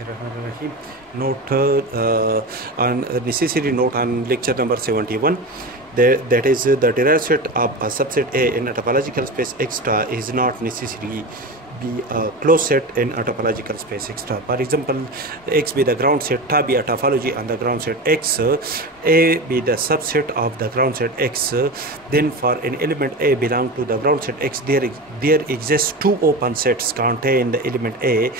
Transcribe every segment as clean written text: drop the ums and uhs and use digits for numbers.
Rahim. Note on necessary note on lecture number 71. That is the derived set of a subset A in a topological space X star is not necessarily be a closed set in a topological space X star. For example, X be the ground set, ta be a topology on the ground set X, A be the subset of the ground set X. Then for an element A belong to the ground set X, there exists two open sets contain the element A.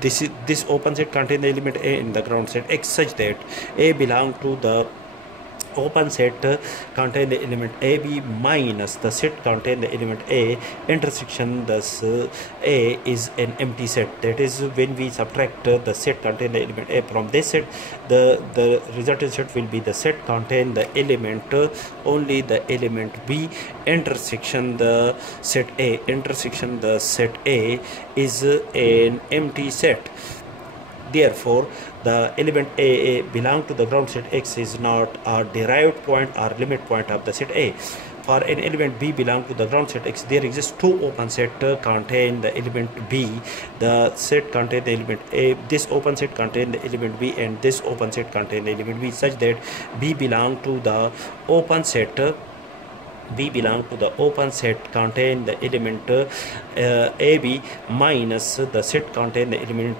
This open set contain the element A in the ground set X such that A belong to the open set contain the element AB minus the set contain the element A intersection. Thus A is an empty set. That is, when we subtract the set contain the element A from this set, the resultant set will be the set contain the element only the element B intersection the set A. Intersection the set A is an empty set. Therefore, the element A belong to the ground set X is not a derived point or limit point of the set A. For an element B belong to the ground set X, there exists two open set contain the element B. The set contain the element A. This open set contain the element B, and this open set contain the element B, such that B belong to the open set. B belong to the open set contain the element AB minus the set contain the element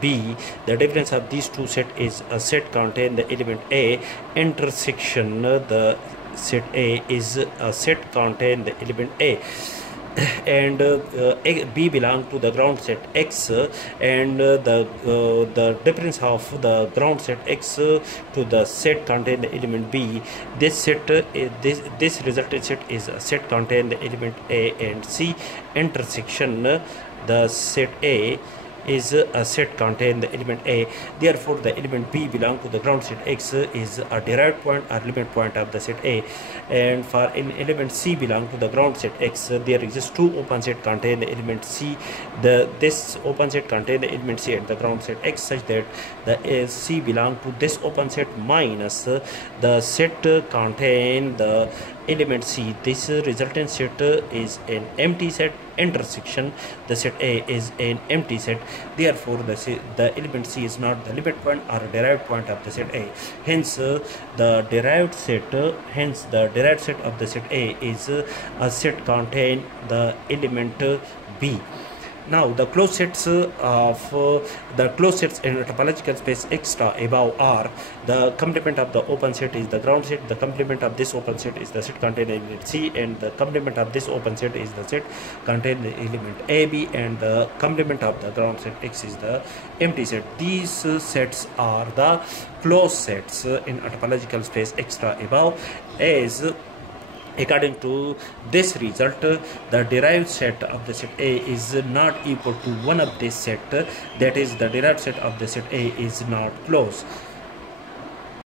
B. The difference of these two sets is a set contain the element A intersection the set A is a set contain the element A. And B belong to the ground set X, and the difference of the ground set X to the set contain the element B. This set this resultant set is a set contain the element A and C intersection the set A is a set contain the element A. Therefore, the element B belong to the ground set X is a derived point or limit point of the set A. And for an element C belong to the ground set X, there exists two open set contain the element C. This open set contain the element C at the ground set X such that the C belong to this open set minus the set contain the element C. This resultant set is an empty set intersection the set A is an empty set. Therefore, the element C is not the limit point or derived point of the set A. Hence, the derived set of the set A is a set contain the element B. Now, the closed sets in a topological space X star above are the complement of the open set is the ground set. The complement of this open set is the set contain the element C, and the complement of this open set is the set contain the element AB, and the complement of the ground set X is the empty set. These sets are the closed sets in a topological space X star above. As according to this result, the derived set of the set A is not equal to one of this set. That is, the derived set of the set A is not closed.